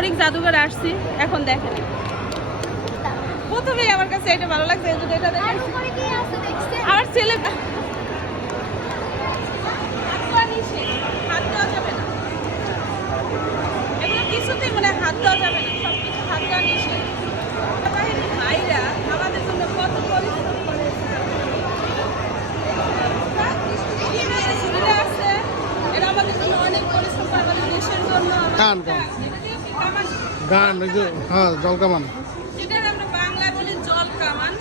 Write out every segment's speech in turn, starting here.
অনেক জাদুঘরে আসছি, এখন দেখেন প্রথমেই আমার কাছে এটা ভালো লাগছে। এটা আমার ছেলে হাত দেওয়া যাবে না, এগুলো কিছুতেই মানে হাত দেওয়া যাবে না, সব কিছু হাত দেওয়া নিষেধ। ভাইরা আমাদের জন্য কত পরিশ্রম করে আছে, এরা আমাদের জন্য অনেক পরিশ্রম করে আমাদের দেশের জন্য। গান হ্যাঁ, জল কামান, যেটা আমরা বাংলা বলি জল কামান,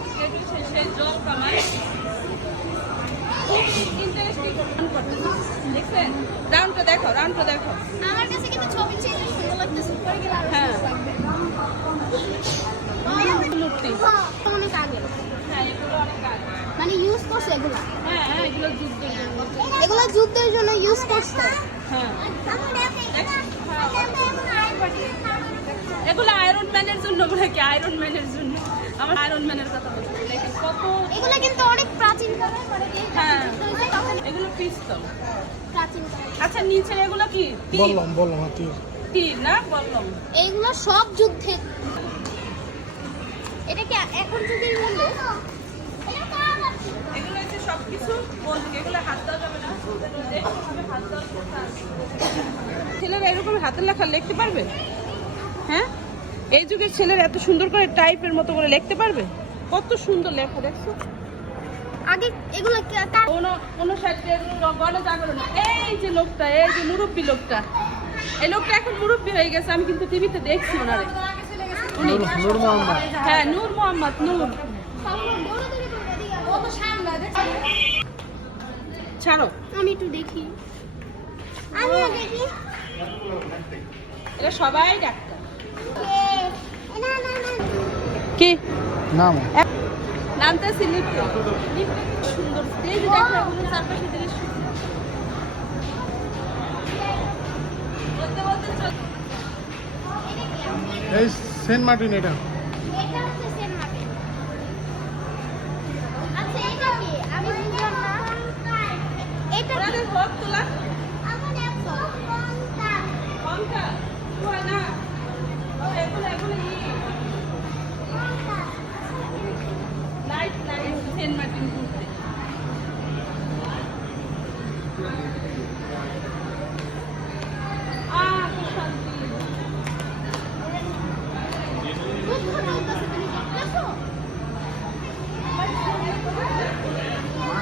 সেই জল কামান খুব ইন্টারেস্টিং দেখছেন। রাউন্ডটা দেখো, রাউন্ডটা দেখো। আমার কাছে কিন্তু ছবি চেয়ে সুন্দর লাগতেছে, পরে গেলে আরো হ্যাঁ লাগবে। মূর্তি অনেক আগে, হ্যাঁ এগুলো অনেক আগে, মানে ইউজ করছে এগুলো। হ্যাঁ হ্যাঁ এগুলো যুদ্ধ, এগুলো যুদ্ধের জন্য ইউজ করছে। হ্যাঁ এগুলো আয়রন ম্যানের জন্য, নাকি আয়রন ম্যানের জন্য। আমার আয়রন ম্যানের কথা বলছি, দেখেন কত। এগুলো কিন্তু অনেক প্রাচীন কালের, মানে হ্যাঁ এগুলো পিস্তল। প্রাচীন কালের। আচ্ছা নিচে এগুলো কি বললাম তীর না বললাম। এইগুলো সব যুদ্ধে। এটা কি এখন যুগের মূল্য? এগুলো হচ্ছে সবকিছু বন্দুক, এগুলো হাত দেওয়া যাবে না। হাত দেওয়ার কথা আছে। ছেলেরা এরকম হাতের লেখা লিখতে পারবে? হ্যাঁ এই যুগের ছেলেরা এত সুন্দর করে টাইপের মতো করে লিখতে পারবে? কত সুন্দর লেখা দেখছো। আগে এগুলো গণজাগরণ, এই যে লোকটা, এই যে মুরব্বী লোকটা, এই লোকটা এখন মুরব্বী হয়ে গেছে। আমি কিন্তু টিভিতে দেখছি ওনারে, উনি নূর মোহাম্মদ। হ্যাঁ নূর মোহাম্মদ, নূর। ছাড়ো আমি একটু দেখি, দেখি। এরা সবাই ডাক্তার। কি নাম নামটা লিপ্ত, সুন্দর। এই যে দেখো এগুলো চারপাশে জিনিস বলতে বলতে এই সেন্ট মার্টিন, এটা এটা হচ্ছে সেন্ট মার্টিন। আচ্ছা এটা কি আমি বুঝলাম না। এটা ওনাদের ভোট তোলা আমার একশো কোনটা হয় না, এগুলো এগুলো লাইট লাইট সেন্ট মার্টিন ঘুরতে। কি শান্তি।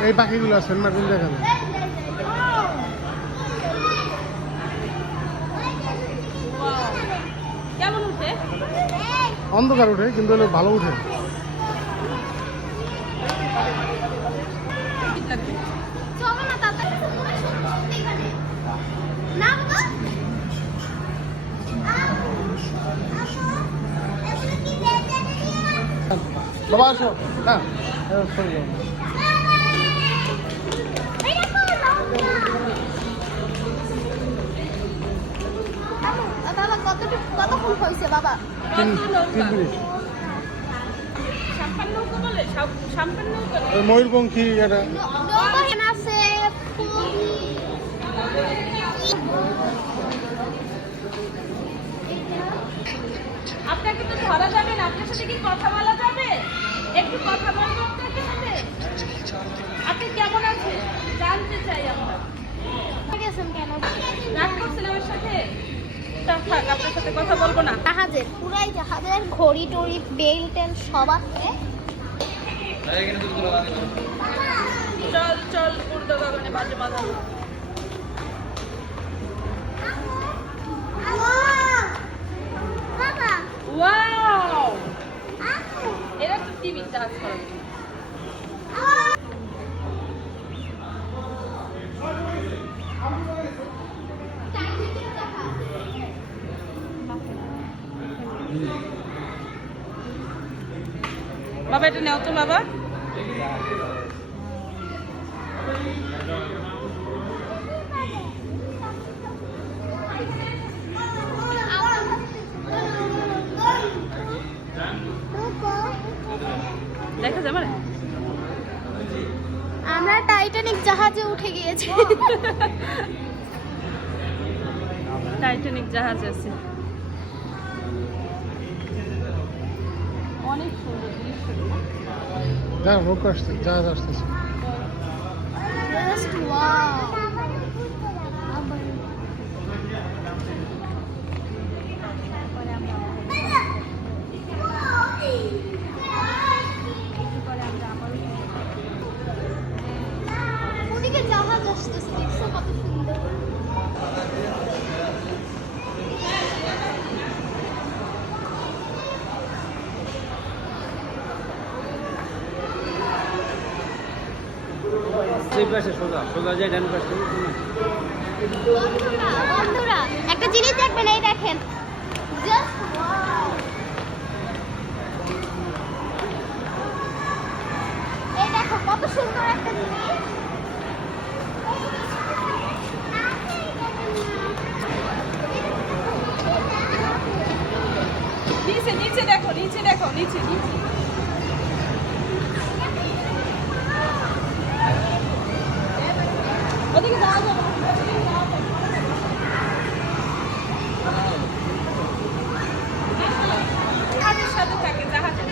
এই পাখিগুলো সেন্ট মার্টিন দেখা যায়। কেমন উঠে? অন্ধকার উঠে, কিন্তু হলো ভালো উঠে। চলো না তাড়াতাড়ি, না বাবা। বাবা আসো না, সরি বাবা কতক্ষণ হয়েছে বাবা? 3 মিনিট। সাম্পান নৌকা বলে, সাম্পান নৌকা। ওই ময়ূরপঙ্খী এটা নৌবাহিনী আছে, আপনাকে তো ধরা যাবে না, আপনার সাথে কি কথা বলা যাবে? একটু কথা বলবো আপনাকে সাথে? আপনি কেমন আছেন জানতে চাই আমরা। গেছেন কেন? রাগ করছেন আমার সাথে? থাক, আপনার সাথে কথা বলবো না। জাহাজের, পুরাই জাহাজের ঘড়ি টড়ি বেল টেল সব আছে। চল চল উর্দু গগনে বাজে বাজানো। বাবা ওয়াও, এরা তো টিভি চার্জ করে। বাবা এটা নেও তো বাবা। দেখা যাবে না? আমরা টাইটানিক জাহাজে উঠে গিয়েছি। টাইটানিক জাহাজ আছে। সুন্দর দৃশ্যটা। যা লোক আসছে জাহাজ আসতেছে। Just wow. ওদিকে জাহাজ আসতেছে, দেখছো কত সুন্দর। বন্ধুরা একটা জিনিস দেখবেন, এই দেখেন Just wow. এই দেখো কত সুন্দর একটা জিনিস। নিচে নিচে দেখো, নিচে দেখো, নিচে নিচে। ওদিকে যাওয়া যাবে না, ওদিকে যাওয়া যাবে না।